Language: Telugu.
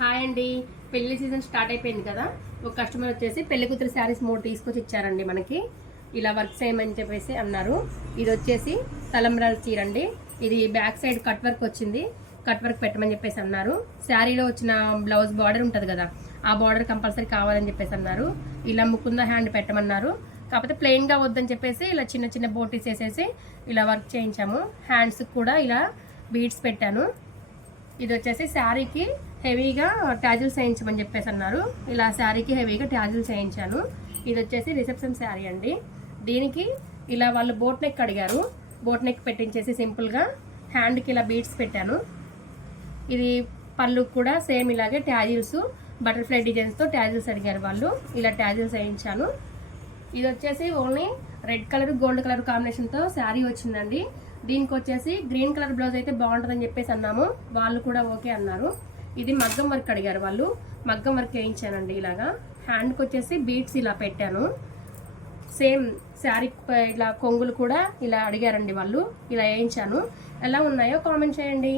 హాయ్ అండి. పెళ్లి సీజన్ స్టార్ట్ అయిపోయింది కదా. ఒక కస్టమర్ వచ్చేసి పెళ్లి కూతురు శారీస్ 3 తీసుకొచ్చి ఇచ్చారండి. మనకి ఇలా వర్క్ చేయమని చెప్పేసి అన్నారు. ఇది వచ్చేసి తలంబ్రాల చీర అండి. ఇది బ్యాక్ సైడ్ కట్ వర్క్ వచ్చింది. కట్ వర్క్ పెట్టమని చెప్పేసి అన్నారు. శారీలో వచ్చిన బ్లౌజ్ బార్డర్ ఉంటుంది కదా, ఆ బార్డర్ కంపల్సరీ కావాలని చెప్పేసి అన్నారు. ఇలా ముకుంద హ్యాండ్ పెట్టమన్నారు. కాకపోతే ప్లెయిన్గా వద్దని చెప్పేసి ఇలా చిన్న చిన్న బోటీస్ వేసేసి ఇలా వర్క్ చేయించాము. హ్యాండ్స్ కూడా ఇలా బీడ్స్ పెట్టాను. ఇది వచ్చేసి శారీకి హెవీగా ట్యాజిల్స్ వేయించమని చెప్పేసి అన్నారు. ఇలా శారీకి హెవీగా ట్యాజిల్స్ వేయించాను. ఇది వచ్చేసి రిసెప్షన్ శారీ అండి. దీనికి ఇలా వాళ్ళు బోట్ నెక్ అడిగారు. బోట్ నెక్ పెట్టించేసి సింపుల్గా హ్యాండ్కి ఇలా బీడ్స్ పెట్టాను. ఇది పళ్ళు కూడా సేమ్ ఇలాగే ట్యాజిల్స్ బటర్ఫ్లై డిజైన్స్తో ట్యాజిల్స్ అడిగారు వాళ్ళు. ఇలా ట్యాజిల్స్ వేయించాను. ఇది వచ్చేసి only red colour gold colour కాంబినేషన్తో శారీ వచ్చిందండి. దీనికి వచ్చేసి గ్రీన్ కలర్ బ్లౌజ్ అయితే బాగుంటుందని చెప్పేసి అన్నాము. వాళ్ళు కూడా ఓకే అన్నారు. ఇది మగ్గం వర్క్ అడిగారు వాళ్ళు. మగ్గం వర్క్ వేయించానండి. ఇలాగా హ్యాండ్కి వచ్చేసి బీడ్స్ ఇలా పెట్టాను. సేమ్ శారీ ఇలా కొంగులు కూడా ఇలా అడిగారండి వాళ్ళు. ఇలా వేయించాను. ఎలా ఉన్నాయో కామెంట్ చేయండి.